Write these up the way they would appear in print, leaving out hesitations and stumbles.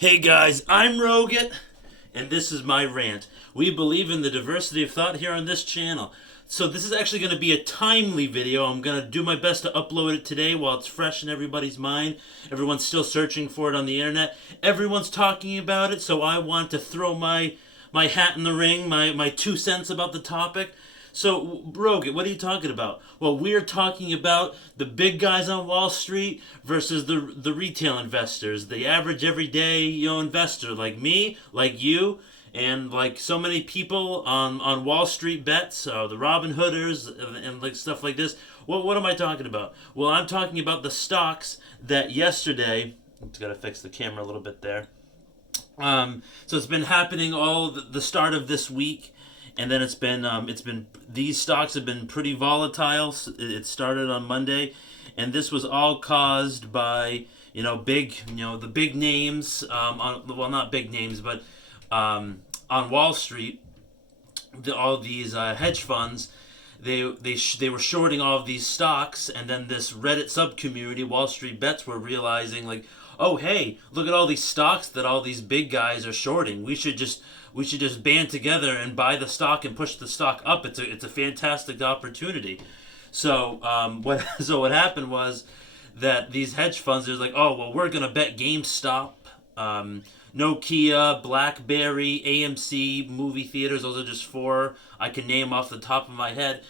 Hey guys, I'm Rogut, and this is my rant. We believe in the diversity of thought here on this channel. So this is actually going to be a timely video. I'm going to do my best to upload it today while it's fresh in everybody's mind. Everyone's still searching for it on the internet. Everyone's talking about it, so I want to throw my hat in the ring, my 2 cents about the topic. So, Rogan, what are you talking about? Well, we're talking about the big guys on Wall Street versus the retail investors, the average everyday investor like me, like you, and like so many people on Wall Street bets, the Robinhooders and like stuff like this. What am I talking about? Well, I'm talking about the stocks that yesterday. Just gotta fix the camera a little bit there. So it's been happening all the start of this week, and then it's been these stocks have been pretty volatile. It started on Monday, and this was all caused by the big names, well, not big names, but on Wall Street, all these hedge funds. They were shorting all of these stocks, and then this Reddit sub community, Wall Street Bets, were realizing like, oh hey, look at all these stocks that all these big guys are shorting. We should just band together and buy the stock and push the stock up. It's a fantastic opportunity. So what happened was that these hedge funds are like, oh well, we're gonna bet GameStop, Nokia, BlackBerry, AMC, movie theaters. Those are just four I can name off the top of my head.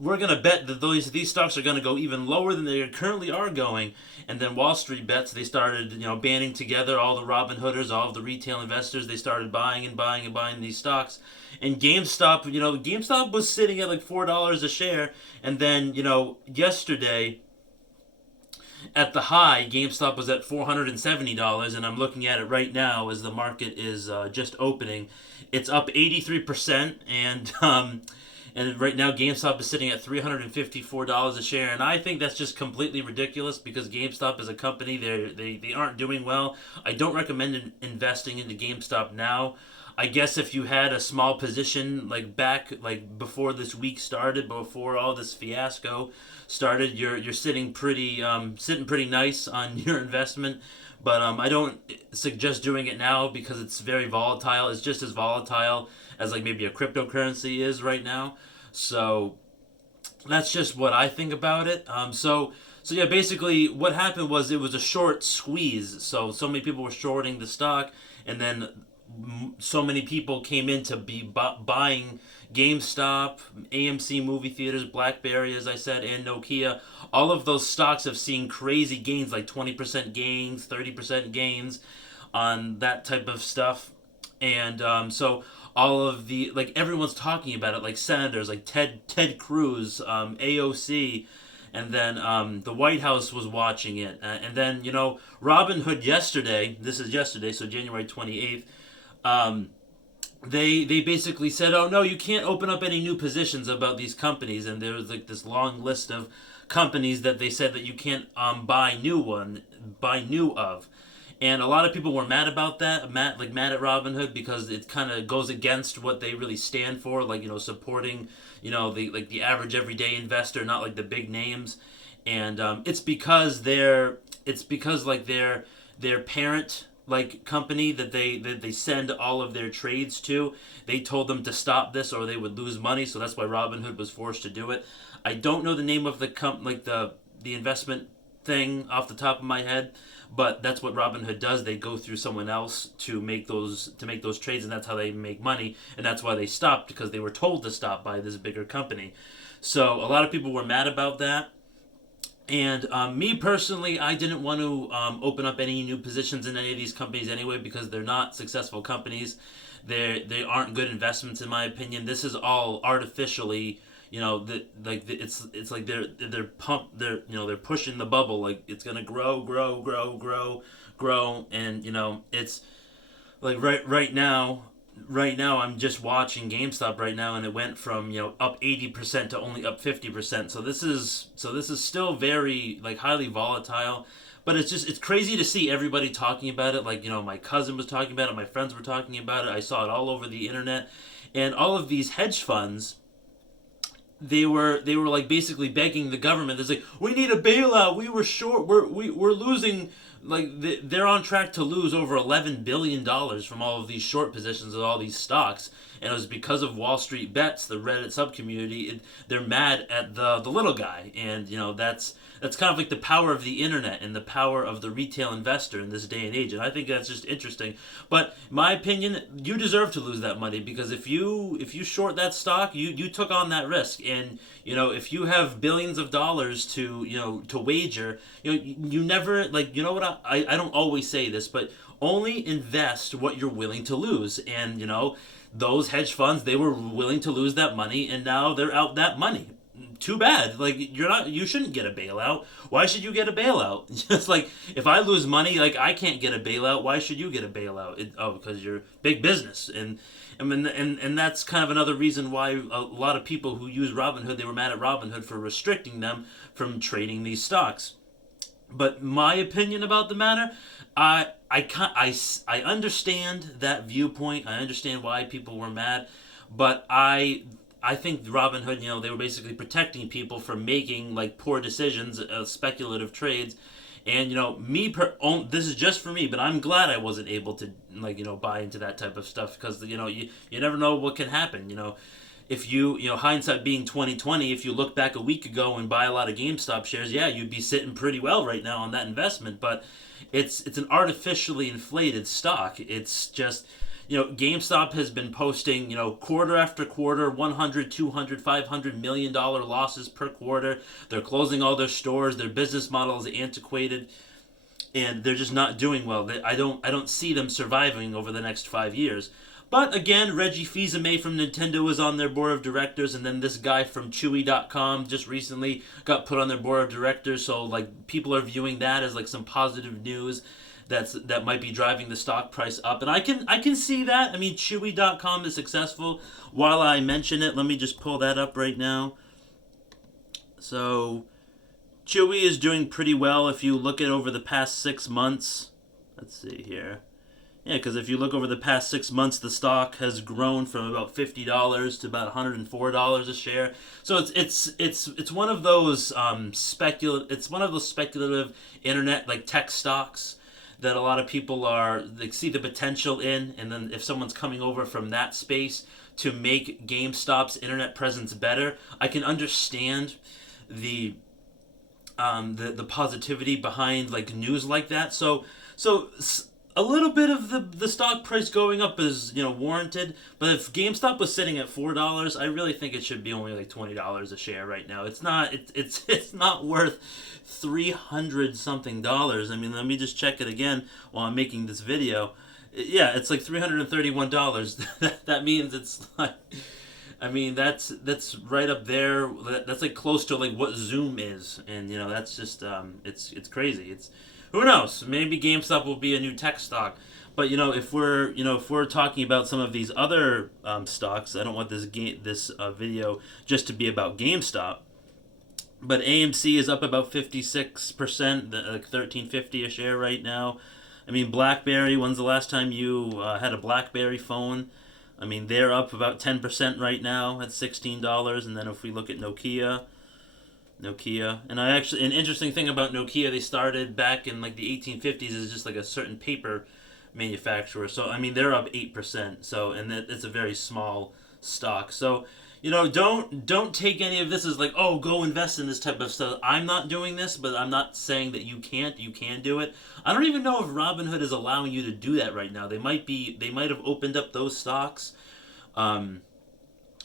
We're gonna bet that these stocks are gonna go even lower than they currently are going. And then Wall Street Bets, they started banding together all the Robinhooders, all of the retail investors. They started buying and buying and buying these stocks. And GameStop was sitting at like $4 a share. And then yesterday, at the high, GameStop was at $470, and I'm looking at it right now as the market is just opening. It's up 83%, and right now GameStop is sitting at $354 a share, and I think that's just completely ridiculous because GameStop is a company they aren't doing well. I don't recommend investing into GameStop now. I guess if you had a small position like before this week started, before all this fiasco started, you're sitting pretty nice on your investment. But I don't suggest doing it now because it's very volatile. It's just as volatile as like maybe a cryptocurrency is right now. So that's just what I think about it. So yeah, basically what happened was it was a short squeeze. So many people were shorting the stock, and then so many people came in to be buying GameStop, AMC movie theaters, BlackBerry, as I said, and Nokia. All of those stocks have seen crazy gains, like 20% gains, 30% gains on that type of stuff. And so all of the, like, everyone's talking about it, like senators, like Ted Cruz, AOC, and then the White House was watching it. And then, Robinhood yesterday, this is yesterday, so January 28th, they basically said, oh no, you can't open up any new positions about these companies, and there was like this long list of companies that they said that you can't buy new of. And a lot of people were mad about that, mad at Robinhood because it kind of goes against what they really stand for, like supporting the average everyday investor, not like the big names. And it's because their parent company that they send all of their trades to, they told them to stop this or they would lose money, so that's why Robinhood was forced to do it. I don't know the name of the investment thing off the top of my head, but that's what Robinhood does. They go through someone else to make those trades, and that's how they make money, and that's why they stopped, because they were told to stop by this bigger company. So a lot of people were mad about that. And me personally, I didn't want to open up any new positions in any of these companies anyway, because they're not successful companies. They aren't good investments in my opinion. This is all artificially, it's like they're pushing the bubble, like it's gonna grow, and it's like right now I'm just watching GameStop right now, and it went from up 80% to only up 50%. So this is still very highly volatile, but it's crazy to see everybody talking about it. Like my cousin was talking about it, my friends were talking about it. I saw it all over the internet, and all of these hedge funds, they were like basically begging the government. They're like, we need a bailout. We were short. We're losing they're on track to lose over $11 billion from all of these short positions of all these stocks, and it was because of Wall Street Bets, the Reddit subcommunity. They're mad at the little guy, and that's kind of like the power of the internet and the power of the retail investor in this day and age. And I think that's just interesting. But my opinion, you deserve to lose that money, because if you short that stock, you took on that risk. And if you have billions of dollars to wager, you never, like, what, I don't always say this, but only invest what you're willing to lose. And those hedge funds, they were willing to lose that money, and now they're out that money. Too bad. Like, you shouldn't get a bailout. Why should you get a bailout? Just like, if I lose money, like, I can't get a bailout. Why should you get a bailout? Because you're big business. And that's kind of another reason why a lot of people who use Robinhood, they were mad at Robinhood for restricting them from trading these stocks. But my opinion about the matter, I understand that viewpoint. I understand why people were mad, but I think Robinhood, they were basically protecting people from making like poor decisions, speculative trades, and this is just for me, but I'm glad I wasn't able to buy into that type of stuff, because you never know what can happen. If hindsight being 2020, if you look back a week ago and buy a lot of GameStop shares, yeah, you'd be sitting pretty well right now on that investment. But it's an artificially inflated stock. It's just, GameStop has been posting, quarter after quarter, 100, 200, 500 million dollar losses per quarter. They're closing all their stores. Their business model is antiquated, and they're just not doing well. I don't see them surviving over the next 5 years. But again, Reggie Fils-Aimé from Nintendo is on their board of directors, and then this guy from Chewy.com just recently got put on their board of directors. So like, people are viewing that as like some positive news that might be driving the stock price up, and I can see that. I mean, Chewy.com is successful. While I mention it, let me just pull that up right now. So Chewy is doing pretty well if you look at over the past 6 months. Let's see here. Yeah, because if you look over the past 6 months, the stock has grown from about $50 to about $104 a share. So it's one of those speculative internet like tech stocks that a lot of people see the potential in, and then if someone's coming over from that space to make GameStop's internet presence better, I can understand the positivity behind like news like that. So a little bit of the stock price going up is warranted, but if GameStop was sitting at $4, I really think it should be only like $20 a share right now. It's not worth $300 something dollars. I mean, let me just check it again while I'm making this video. Yeah, it's like $331. That means it's like, I mean, that's right up there. That's like close to like what Zoom is, and that's just it's crazy. Who knows? Maybe GameStop will be a new tech stock. But if we're talking about some of these other stocks, I don't want this video just to be about GameStop. But AMC is up about 56%, like $13.50 a share right now. I mean, BlackBerry. When's the last time you had a BlackBerry phone? I mean, they're up about 10% right now at $16. And then if we look at Nokia, and an interesting thing about Nokia, they started back in like the 1850s as just like a certain paper manufacturer. So I mean, they're up 8%. So, and it's a very small stock. So don't take any of this as like, oh, go invest in this type of stuff. I'm not doing this, but I'm not saying that you can't. You can do it. I don't even know if Robinhood is allowing you to do that right now. They might have opened up those stocks to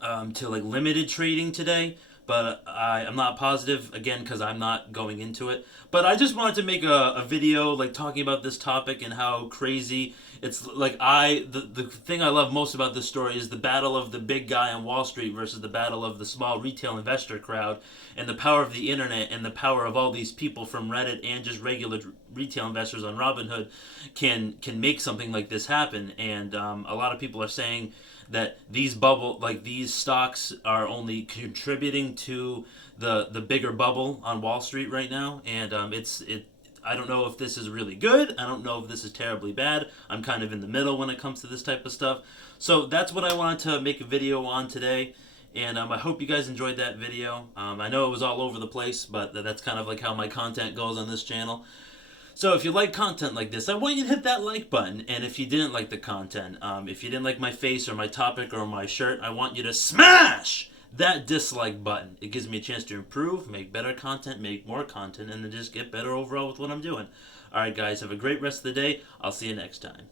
like limited trading today. But I'm not positive, again, because I'm not going into it. But I just wanted to make a video like talking about this topic and how crazy it's like. The thing I love most about this story is the battle of the big guy on Wall Street versus the battle of the small retail investor crowd, and the power of the internet and the power of all these people from Reddit and just regular retail investors on Robinhood can make something like this happen. And a lot of people are saying that these stocks are only contributing to the bigger bubble on Wall Street right now, and I don't know if this is really good. I don't know if this is terribly bad. I'm kind of in the middle when it comes to this type of stuff. So that's what I wanted to make a video on today, and I hope you guys enjoyed that video. I know it was all over the place, but that's kind of like how my content goes on this channel. So if you like content like this, I want you to hit that like button. And if you didn't like the content, if you didn't like my face or my topic or my shirt, I want you to smash that dislike button. It gives me a chance to improve, make better content, make more content, and then just get better overall with what I'm doing. Alright guys, have a great rest of the day. I'll see you next time.